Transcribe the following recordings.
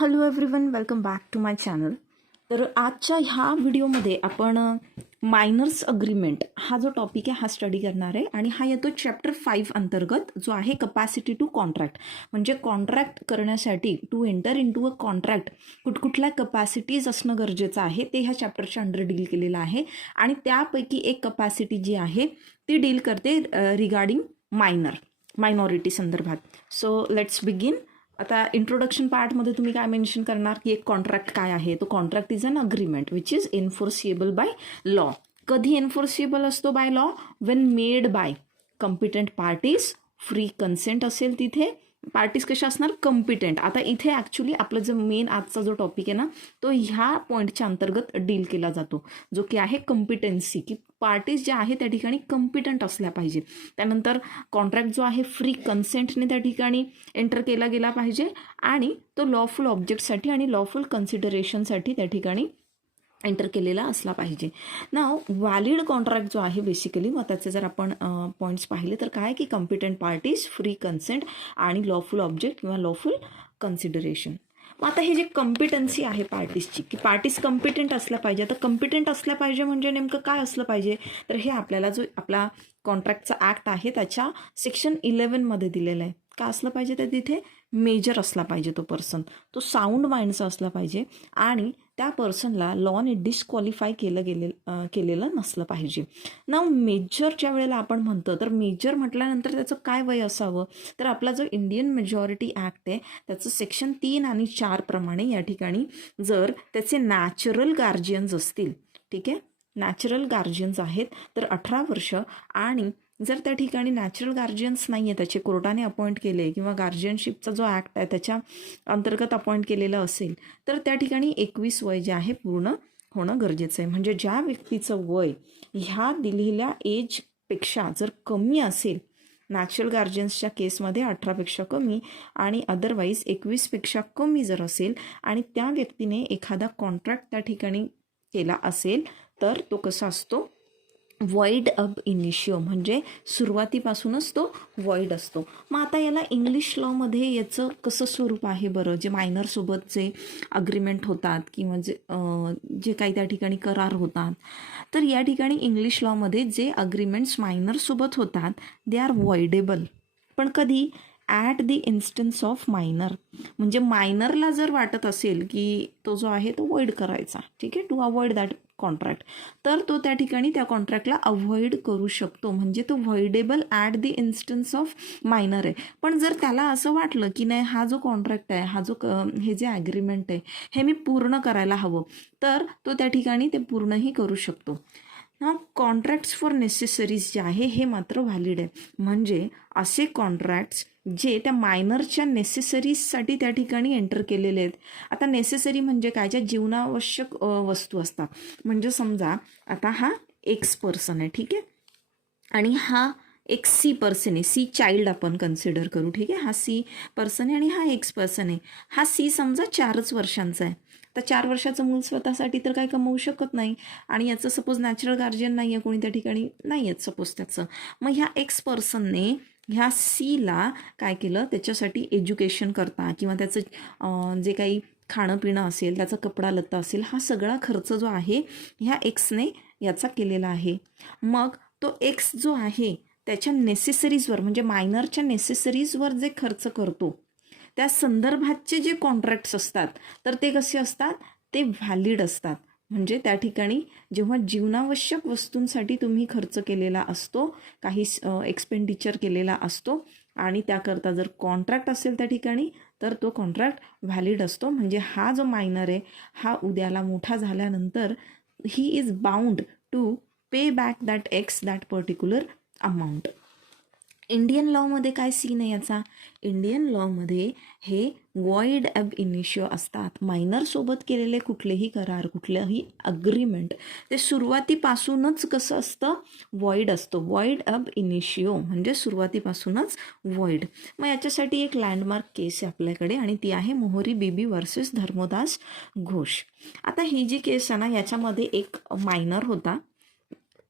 Hello everyone, welcome back to my channel. तर आजच्या ह्या व्हिडिओमध्ये आपण मायनर्स अग्रीमेंट हा जो टॉपिक आहे हा स्टडी करणार आहे आणि हा येतो चॅप्टर 5 अंतर्गत, जो आहे कपॅसिटी टू कॉन्ट्रॅक्ट. म्हणजे कॉन्ट्रॅक्ट करण्यासाठी to enter into a contract कुठकुठल्या कपॅसिटीज असणं गरजेचं आहे ते ह्या चॅप्टरच्या अंडर डील केलेलं आहे. आणि त्यापैकी एक कपॅसिटी जी आहे ती डील करते रिगार्डिंग मायनॉरिटी संदर्भात. So let's begin. आता इंट्रोडक्शन पार्टमध्ये तुम्ही काय मेन्शन करणार की एक कॉन्ट्रॅक्ट काय आहे. तो contract is an agreement which is enforceable by law. कधी एन्फोर्सिएबल असतो by law? When made by competent parties. Free consent असेल तिथे. पार्टीज कशा असणार? कॉम्पिटंट. आता इथे ॲक्च्युली आपलं जो मेन आजचा जो टॉपिक आहे ना तो ह्या पॉईंटच्या अंतर्गत डील केला जातो, जो की आहे कॉम्पिटन्सी, की पार्टीज ज्या आहेत त्या ठिकाणी कॉम्पिटंट असल्या पाहिजे. त्यानंतर कॉन्ट्रॅक्ट जो आहे फ्री कन्सेंटने त्या ठिकाणी एंटर केला गेला पाहिजे आणि तो लॉफुल ऑब्जेक्टसाठी आणि लॉफुल कन्सिडरेशनसाठी त्या ठिकाणी एंटर केलेला असला पाहिजे. नाव व्हॅलिड कॉन्ट्रॅक्ट जो आहे बेसिकली, मग त्याचे जर आपण पॉईंट्स पाहिले तर काय की कॉम्पिटंट पार्टीज, फ्री कन्सेंट आणि लॉफुल ऑब्जेक्ट किंवा लॉफुल कन्सिडरेशन. मग आता हे जे कॉम्पिटन्सी आहे पार्टीजची, की पार्टीज कॉम्पिटंट असल्या पाहिजे. आता कॉम्पिटंट असल्या पाहिजे म्हणजे नेमकं काय असलं पाहिजे? तर हे आपल्याला जो आपला कॉन्ट्रॅक्टचा ॲक्ट आहे त्याच्या सेक्शन 11मध्ये दिलेलं आहे. का असलं पाहिजे? तर तिथे मेजर असला पाहिजे तो पर्सन, तो साऊंड माइंडचा असला पाहिजे आणि त्या पर्सनला लॉने डिस्क्वालिफाय केलेलं नसलं पाहिजे. ना मेजर ज्या वेळेला आपण म्हणतो तर मेजर म्हटल्यानंतर त्याचं काय वय असावं? तर आपला जो इंडियन मेजॉरिटी ॲक्ट आहे त्याचं सेक्शन 3 आणि 4 प्रमाणे या ठिकाणी जर त्याचे नॅचरल गार्जियन्स असतील, ठीक आहे, नॅचरल गार्जियन्स आहेत तर 18 वर्ष, आणि जर त्या ठिकाणी नॅचरल गार्जियन्स नाही आहे, त्याचे कोर्टाने अपॉइंट केले किंवा गार्जियनशिपचा जो ॲक्ट आहे त्याच्या अंतर्गत अपॉइंट केलेलं असेल तर त्या ठिकाणी 21 वय जे आहे पूर्ण होणं गरजेचं आहे. म्हणजे ज्या व्यक्तीचं वय ह्या दिलेल्या एजपेक्षा जर कमी असेल, नॅचरल गार्जियन्सच्या केसमध्ये 18पेक्षा कमी आणि अदरवाईज 21पेक्षा कमी जर असेल आणि त्या व्यक्तीने एखादा कॉन्ट्रॅक्ट त्या ठिकाणी केला असेल तर तो कसा असतो? वॉइड अब इनिशियो, म्हणजे सुरुवातीपासूनच तो वॉइड असतो. मग आता याला इंग्लिश लॉमध्ये याचं कसं स्वरूप आहे बरं? जे मायनरसोबत जे अग्रीमेंट होतात किंवा जे काही त्या ठिकाणी करार होतात, तर या ठिकाणी इंग्लिश लॉमध्ये जे अग्रीमेंट्स मायनरसोबत होतात दे आर वॉइडेबल. पण कधी? At the instance of minor. म्हणजे मायनरला जर वाटत असेल की तो जो आहे तो वॉइड करायचा, ठीक आहे, टू अवॉइड दॅट कॉन्ट्रॅक्ट, तर तो त्या ठिकाणी त्या कॉन्ट्रॅक्टला अव्हॉइड करू शकतो. म्हणजे तो voidable at the instance of minor आहे. पण जर त्याला असं वाटलं की नाही, हा जो कॉन्ट्रॅक्ट आहे, हा जो हे जे ॲग्रीमेंट आहे हे मी पूर्ण करायला हवं, तर तो त्या ठिकाणी ते पूर्णही करू शकतो. ना कॉन्ट्रॅक्ट्स फॉर नेसेसरीज जे आहे हे मात्र व्हॅलिड आहे. म्हणजे असे कॉन्ट्रॅक्ट्स जे त्या मायनरच्या नेसेसरीजसाठी त्या ठिकाणी एंटर केलेले आहेत. आता नेसेसरी म्हणजे काय? ज्या जीवनावश्यक वस्तू असतात. म्हणजे समजा आता हा एक्स पर्सन आहे, ठीक आहे, आणि हा एक सी पर्सन आहे. सी चाइल्ड आपण कन्सिडर करू, ठीक आहे. हा सी पर्सन आहे आणि हा एक्स पर्सन आहे. हा सी समजा 4 वर्षांचा आहे. तर 4 वर्षाचं मूल स्वतःसाठी तर काही कमवू शकत नाही आणि याचं सपोज नॅचरल गार्जियन नाही आहे कोणी त्या ठिकाणी, नाही आहेत सपोज त्याचं. मग ह्या एक्स पर्सनने ह्या सीला काय केलं? त्याच्यासाठी एज्युकेशन करता किंवा त्याचं जे काही खाणं पिणं असेल, त्याचा कपडा लत्ता असेल, हा सगळा खर्च जो आहे ह्या एक्सने याचा केलेला आहे. मग तो एक्स जो आहे त्याच्या नेसेसरीजवर, म्हणजे मायनरच्या नेसेसरीजवर जे खर्च करतो त्या संदर्भातचे जे कॉन्ट्रॅक्ट्स असतात तर ते कसे असतात? ते व्हॅलिड असतात. म्हणजे त्या ठिकाणी जेव्हा जीवनावश्यक वस्तूंसाठी तुम्ही खर्च केलेला असतो, काही एक्सपेंडिचर केलेला असतो आणि त्याकरता जर कॉन्ट्रॅक्ट असेल त्या ठिकाणी तर तो कॉन्ट्रॅक्ट व्हॅलिड असतो. म्हणजे हा जो मायनर आहे हा उद्याला मोठा झाल्यानंतर he is bound to pay back that ex that particular amount. Indian लॉमध्ये काय सीन आहे याचा? इंडियन लॉमध्ये हे वॉइड अब इनिशियो असतात. मायनरसोबत केलेले कुठलेही करार, कुठलंही अग्रीमेंट ते सुरुवातीपासूनच कसं असतं? वॉइड असतो. वॉइड अब इनिशियो म्हणजे सुरुवातीपासूनच वॉइड. मग याच्यासाठी एक लँडमार्क केस आहे आपल्याकडे आणि ती आहे मोहरी बीबी वर्सेस धर्मदास घोष. आता ही जी केस आहे ना याच्यामध्ये एक मायनर होता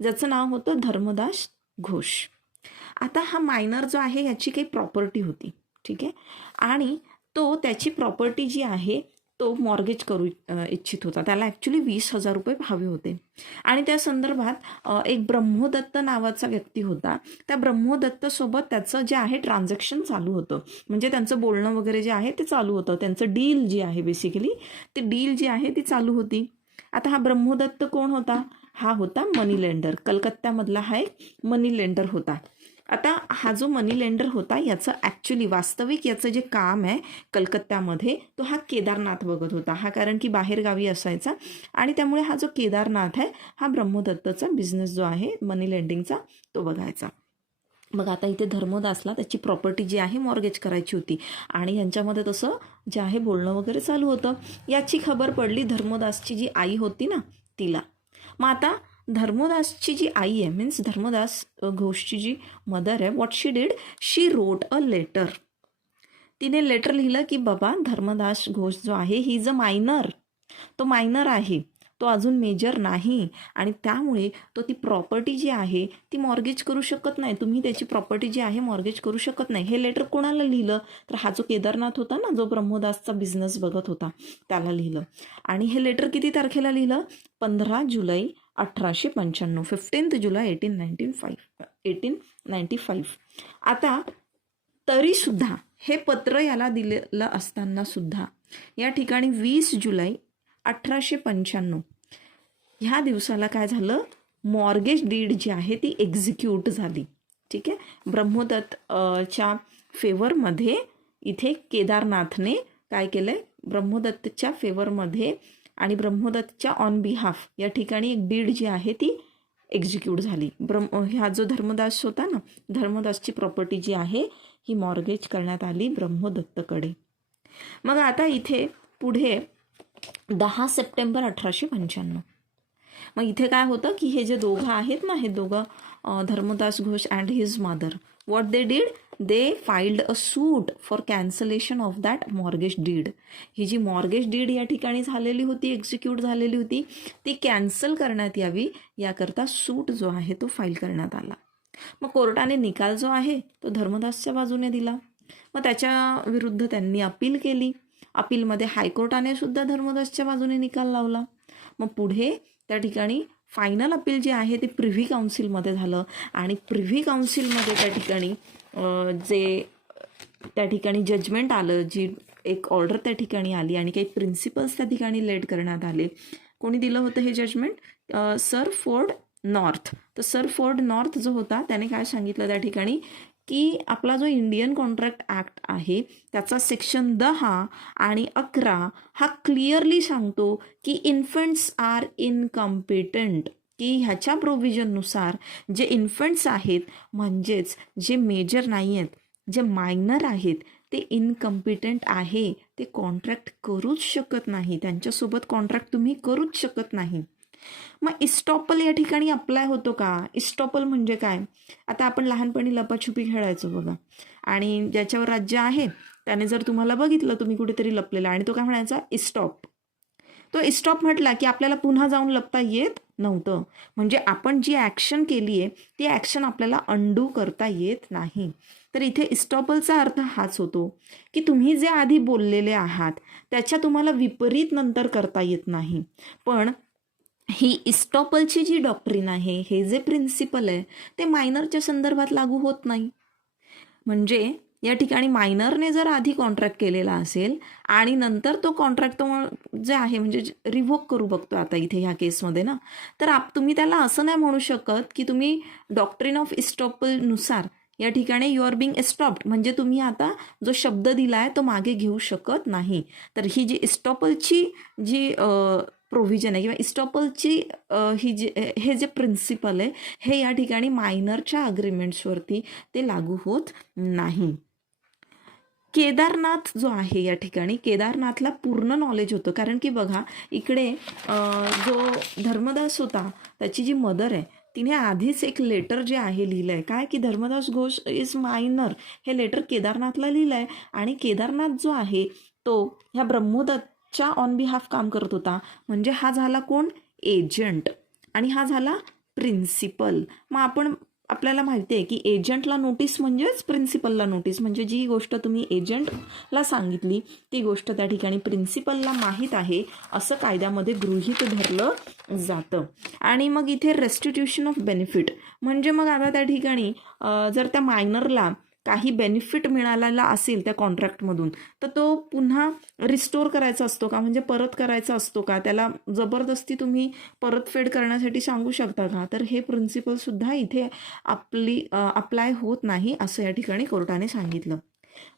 ज्याचं नाव होतं धर्मदास घोष. आता हा मायनर जो आहे याची काही प्रॉपर्टी होती, ठीक आहे, आणि तो त्याची प्रॉपर्टी जी आहे तो मॉर्गेज करू इच्छित होता. त्याला ॲक्च्युली 20,000 रुपये हवे होते. आणि त्या संदर्भात एक ब्रह्मोदत्त नावाचा व्यक्ती होता. त्या ब्रह्मोदत्तसोबत त्याचं जे आहे ट्रान्झॅक्शन चालू होतं, म्हणजे त्यांचं बोलणं वगैरे जे आहे ते चालू होतं. त्यांचं डील जी आहे बेसिकली, ती डील जी आहे ती चालू होती. आता हा ब्रह्मोदत्त कोण होता? हा होता मनी लेंडर. कलकत्त्यामधला हा एक मनी लेंडर होता. आता हा जो मनी लेंडर होता याचं ॲक्च्युली वास्तविक याचं जे काम आहे कलकत्त्यामध्ये, तो हा केदारनाथ बघत होता. हा कारण की बाहेरगावी असायचा आणि त्यामुळे हा जो केदारनाथ आहे हा ब्रह्मोदत्तचा बिझनेस जो आहे मनी लेंडिंगचा तो बघायचा. मग आता इथे धर्मदासला त्याची प्रॉपर्टी जी आहे मॉर्गेज करायची होती आणि यांच्यामध्ये तसं जे आहे बोलणं वगैरे चालू होतं. याची खबर पडली धर्मदासची जी आई होती ना तिला. मग आता धर्मदासची जी आई आहे, मीन्स धर्मदास घोषची जी मदर आहे, what she did, she wrote a letter. तिने लेटर लिहिलं की बाबा धर्मदास घोष जो आहे ही इज अ मायनर, तो मायनर आहे, तो अजून मेजर नाही आणि त्यामुळे तो ती प्रॉपर्टी जी आहे ती मॉर्गेज करू शकत नाही. तुम्ही त्याची प्रॉपर्टी जी आहे मॉर्गेज करू शकत नाही. हे लेटर कोणाला लिहिलं? तर हा जो केदारनाथ होता ना, जो ब्रह्मोदासचा बिझनेस बघत होता, त्याला लिहिलं. आणि हे लेटर किती तारखेला लिहिलं? 15 जुलै 1895, 15 जुलै 1895. आता तरीसुद्धा हे पत्र याला दिलेलं असताना सुद्धा या ठिकाणी 20 जुलै 1895 ह्या दिवसाला काय झालं? मॉर्गेज डीड जी आहे ती एक्झिक्यूट झाली. ठीक आहे. ब्रह्मोदत्तच्या फेवरमध्ये इथे केदारनाथने काय केलं आहे? ब्रह्मोदत्तच्या फेवरमध्ये आणि ब्रह्मोदत्तच्या ऑन बिहाफ या ठिकाणी एक डीड जी आहे ती एक्झिक्यूट झाली. हा जो धर्मदास होता ना, धर्मदासची प्रॉपर्टी जी आहे ही मॉर्गेज करण्यात आली ब्रह्मोदत्तकडे. मग आता इथे पुढे 10 सप्टेंबर 1895. मग इथे काय होतं की हे जे दोघं आहेत ना, हे दोघं Dharmadas Ghosh and his mother, what they did, they filed a suit for cancellation of that mortgage deed. ही जी मॉर्गेज डीड या ठिकाणी झालेली होती, एक्झिक्यूट झालेली होती, ती कॅन्सल करण्यात यावी याकरता सूट जो आहे तो फाईल करण्यात आला. मग कोर्टाने निकाल जो आहे तो धर्मदासच्या बाजूने दिला. मग त्याच्या विरुद्ध त्यांनी अपील केली. अपीलमध्ये हायकोर्टाने सुद्धा धर्मदासच्या बाजूने निकाल लावला. मग पुढे त्या ठिकाणी फायनल अपील जे आहे ते प्रिव्ही काउन्सिलमध्ये झालं आणि प्रिव्ही काउन्सिलमध्ये त्या ठिकाणी जजमेंट आलं, जी एक ऑर्डर त्या ठिकाणी आली आणि काही प्रिन्सिपल्स त्या ठिकाणी लेट करण्यात आले. कोणी दिलं होतं हे जजमेंट? Sir Ford north. तर सर फोर्ड नॉर्थ जो होता त्याने काय सांगितलं त्या ठिकाणी की आपला जो इंडियन कॉन्ट्रॅक्ट ॲक्ट आहे त्याचा सेक्शन 10 आणि 11 हा क्लिअरली सांगतो की इन्फंट्स आर इनकॉम्पिटंट, की ह्याच्या प्रोव्हिजननुसार जे इन्फंट्स आहेत म्हणजेच जे मेजर नाही आहेत, जे मायनर आहेत, ते इनकम्पिटंट आहे, ते कॉन्ट्रॅक्ट करूच शकत नाही, त्यांच्यासोबत कॉन्ट्रॅक्ट तुम्ही करूच शकत नाही. मग इस्टॉपल या ठिकाणी अप्लाय होतो का? इस्टॉपल म्हणजे काय? आता आपण लहानपणी लपाछुपी खेळायचो बघा, आणि ज्याच्यावर राज्य आहे त्याने जर तुम्हाला बघितलं तुम्ही कुठेतरी लपलेला आणि तो काय म्हणायचा? इस्टॉप. तो इस्टॉप म्हटला की आपल्याला पुन्हा जाऊन लपता येत नव्हतं. म्हणजे आपण जी ॲक्शन केली आहे ती ॲक्शन आपल्याला अंडू करता येत नाही. तर इथे इस्टॉपलचा अर्थ हाच होतो की तुम्ही जे आधी बोललेले आहात त्याच्या तुम्हाला विपरीत नंतर करता येत नाही. पण ही इस्टॉपलची जी डॉक्ट्रिन आहे, हे जे प्रिन्सिपल आहे ते मायनरच्या संदर्भात लागू होत नाही. म्हणजे या ठिकाणी मायनरने जर आधी कॉन्ट्रॅक्ट केलेला असेल आणि नंतर तो कॉन्ट्रॅक्ट जे आहे म्हणजे रिव्होक करू बघतो आता इथे ह्या केसमध्ये ना, तर तुम्ही त्याला असं नाही म्हणू शकत की तुम्ही डॉक्ट्रिन ऑफ इस्टॉपलनुसार या ठिकाणी यू आर बिंग स्टॉप्ड, म्हणजे तुम्ही आता जो शब्द दिला आहे तो मागे घेऊ शकत नाही. तर ही जी इस्टॉपलची जी प्रोव्हिजन आहे किंवा इस्टॉपलची हे जे प्रिन्सिपल आहे हे या ठिकाणी मायनरच्या अग्रीमेंट्सवरती ते लागू होत नाही. केदारनाथ जो आहे या ठिकाणी, केदारनाथला पूर्ण नॉलेज होतं, कारण की बघा इकडे जो धर्मदास होता त्याची जी मदर आहे तिने आधीच एक लेटर जे आहे लिहिलं आहे काय की धर्मदास घोष इज मायनर, हे लेटर केदारनाथला लिहिलं आहे. आणि केदारनाथ जो आहे तो ह्या ब्रह्मोदत्तच्या ऑन बिहाफ काम करत होता. म्हणजे हा झाला कोण? एजंट आणि हा झाला प्रिन्सिपल. मग आपण आपल्याला माहिती आहे की एजंटला नोटीस म्हणजेच प्रिन्सिपलला नोटीस, म्हणजे जी गोष्ट तुम्ही एजंटला सांगितली ती गोष्ट त्या ठिकाणी प्रिन्सिपलला माहीत आहे असं कायद्यामध्ये गृहीत धरलं जातं. आणि मग इथे रेस्टिट्यूशन ऑफ बेनिफिट म्हणजे मग आता त्या ठिकाणी जर त्या मायनरला काही बेनिफिट मिळालेला असेल त्या कॉन्ट्रॅक्टमधून तर तो पुन्हा रिस्टोर करायचा असतो का, म्हणजे परत करायचा असतो का, त्याला जबरदस्ती तुम्ही परतफेड करण्यासाठी सांगू शकता का, तर हे प्रिन्सिपलसुद्धा इथे अप्लाय होत नाही असं या ठिकाणी कोर्टाने सांगितलं.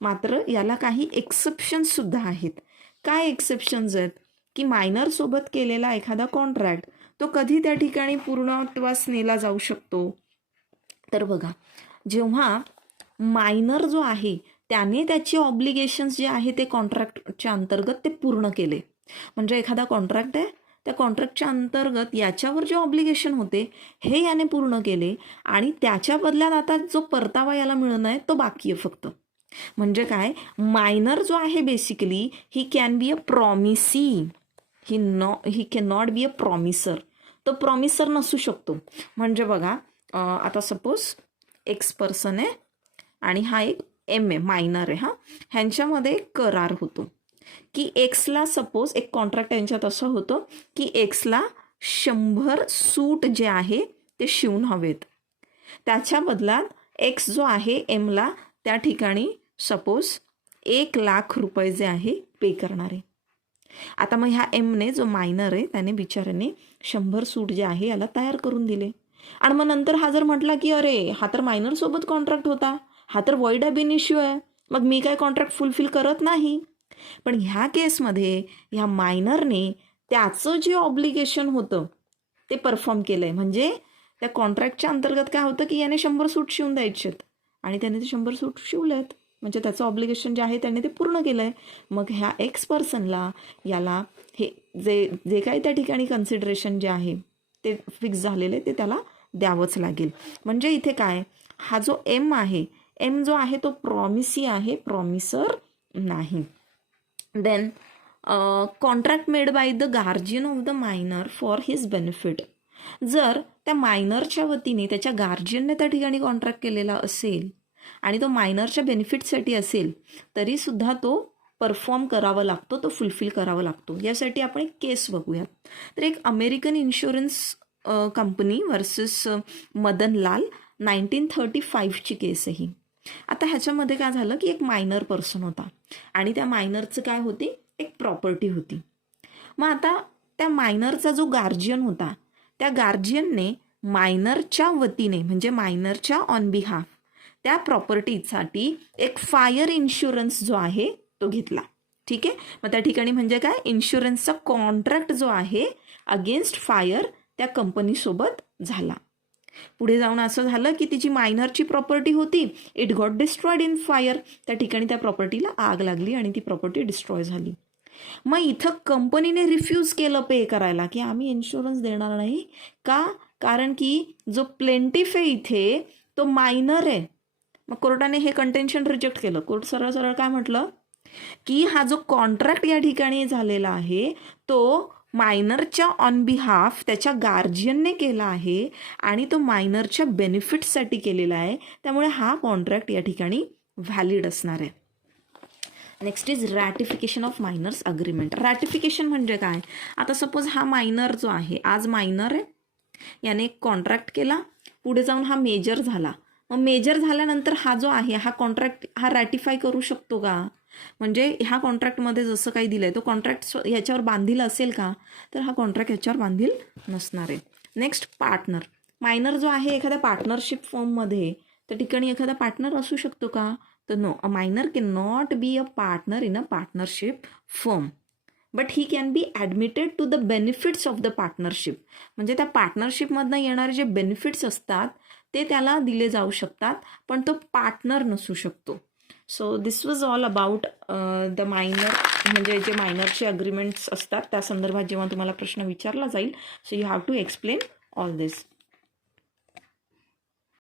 मात्र याला काही एक्सेप्शन्ससुद्धा आहेत. काय एक्सेप्शन्स आहेत की मायनरसोबत केलेला एखादा कॉन्ट्रॅक्ट तो कधी त्या ठिकाणी पूर्णत्वास नेला जाऊ शकतो. तर बघा, जेव्हा मायनर जो आहे त्याने त्याचे ऑब्लिगेशन्स जे आहे ते कॉन्ट्रॅक्टच्या अंतर्गत ते पूर्ण केले. म्हणजे एखादा कॉन्ट्रॅक्ट आहे, त्या कॉन्ट्रॅक्टच्या अंतर्गत याच्यावर जे ऑब्लिगेशन होते हे याने पूर्ण केले आणि त्याच्या बदल्यात आता जो परतावा याला मिळणं आहे तो बाकी आहे फक्त. म्हणजे काय, मायनर जो आहे basically he can be a promisee, he can not be a promiser. तो प्रॉमिसर नसू शकतो. म्हणजे बघा, आता सपोज एक्स पर्सन आहे आणि हा एक एम आहे, मायनर आहे. ह्यांच्यामध्ये एक करार होतो की एक्सला सपोज एक कॉन्ट्रॅक्ट यांच्यात असं होतं की एक्सला 100 सूट जे आहे ते शिवून हवेत. त्याच्या बदलात एक्स जो आहे एमला त्या ठिकाणी सपोज 1,00,000 रुपये जे आहे पे करणार आहे. आता मग ह्या एमने जो मायनर आहे त्याने बिचाऱ्याने 100 सूट जे आहे याला तयार करून दिले. आणि मग नंतर हा जर म्हटला की अरे हा तर मायनरसोबत कॉन्ट्रॅक्ट होता, हा तर वॉइड अब इनिशियो आहे, मग मी काय कॉन्ट्रॅक्ट फुलफिल करत नाही. पण ह्या केसमध्ये ह्या मायनरने त्याचं जे ऑब्लिगेशन होतं ते परफॉर्म केलं आहे. म्हणजे त्या कॉन्ट्रॅक्टच्या अंतर्गत काय होतं की याने 100 सूट शिवून द्यायचे आहेत आणि त्याने ते 100 सूट शिवले आहेत. म्हणजे त्याचं ऑब्लिगेशन जे आहे त्याने ते पूर्ण केलं आहे. मग ह्या एक्स पर्सनला याला हे जे काही त्या ठिकाणी कन्सिडरेशन जे आहे ते फिक्स झालेले ते त्याला द्यावंच लागेल. म्हणजे इथे काय, हा जो एम आहे, एम जो आहे तो प्रॉमिसी आहे, प्रॉमिसर नाही. Then contract made by the guardian of the minor for his benefit. जर त्या मायनरच्या वतीने त्याच्या गार्जियनने त्या ठिकाणी कॉन्ट्रॅक्ट केलेला असेल आणि तो मायनरच्या बेनिफिटसाठी असेल तरीसुद्धा तो परफॉर्म करावा लागतो, तो फुलफिल करावा लागतो. यासाठी आपण एक केस बघूयात. तर एक American insurance company versus Madanlal 1935ची केस आहे ही. आता ह्याच्यामध्ये काय झालं की एक मायनर पर्सन होता आणि त्या मायनरचं काय होती, एक प्रॉपर्टी होती. मग आता त्या मायनरचा जो गार्जियन होता त्या गार्जियनने मायनरच्या वतीने म्हणजे मायनरच्या ऑन बिहाफ त्या प्रॉपर्टीसाठी एक फायर इन्शुरन्स जो आहे तो घेतला. ठीक आहे. मग त्या ठिकाणी म्हणजे काय, इन्शुरन्सचा कॉन्ट्रॅक्ट जो आहे अगेन्स्ट फायर त्या कंपनीसोबत झाला. पुढे जाऊन असं झालं की तिची मायनरची प्रॉपर्टी होती, it got destroyed in fire. त्या ठिकाणी त्या प्रॉपर्टीला आग लागली आणि ती प्रॉपर्टी डिस्ट्रॉय झाली. मग इथं कंपनीने रिफ्यूज केलं पे करायला की आम्ही इन्शुरन्स देणार नाही. का, कारण की जो प्लेंटिफ आहे इथे तो मायनर आहे. मग कोर्टाने हे कंटेन्शन रिजेक्ट केलं. कोर्ट सरळ सरळ काय म्हटलं की हा जो कॉन्ट्रॅक्ट या ठिकाणी झालेला आहे तो मायनरच्या ऑन बिहाफ त्याच्या गार्जियनने केला आहे आणि तो मायनरच्या बेनिफिटसाठी केलेला आहे. त्यामुळे हा कॉन्ट्रॅक्ट या ठिकाणी व्हॅलिड असणार आहे. Next is ratification of minor's agreement. Ratification म्हणजे काय, आता सपोज हा मायनर जो आहे, आज मायनर आहे, याने एक कॉन्ट्रॅक्ट केला, पुढे जाऊन हा मेजर झाला. मग मेजर झाल्यानंतर हा जो आहे हा कॉन्ट्रॅक्ट हा रॅटिफाय करू शकतो का, म्हणजे ह्या कॉन्ट्रॅक्टमध्ये जसं काही दिलं आहे तो कॉन्ट्रॅक्ट ह्याच्यावर बांधील असेल का, तर हा कॉन्ट्रॅक्ट ह्याच्यावर बांधील नसणार आहे. Next partner. मायनर जो आहे एखाद्या पार्टनरशिप फर्ममध्ये त्या ठिकाणी एखादा पार्टनर असू शकतो का, तर no, a minor can not be a partner in a partnership firm but he can be admitted to the benefits of the partnership. म्हणजे त्या पार्टनरशिपमधनं येणारे जे बेनिफिट्स असतात ते त्याला दिले जाऊ शकतात, पण तो पार्टनर नसू शकतो. So this was all about the minor, म्हणजे जे मायनरचे अग्रीमेंट्स असतात त्या संदर्भात जेव्हा तुम्हाला प्रश्न विचारला जाईल, so you have to explain all this.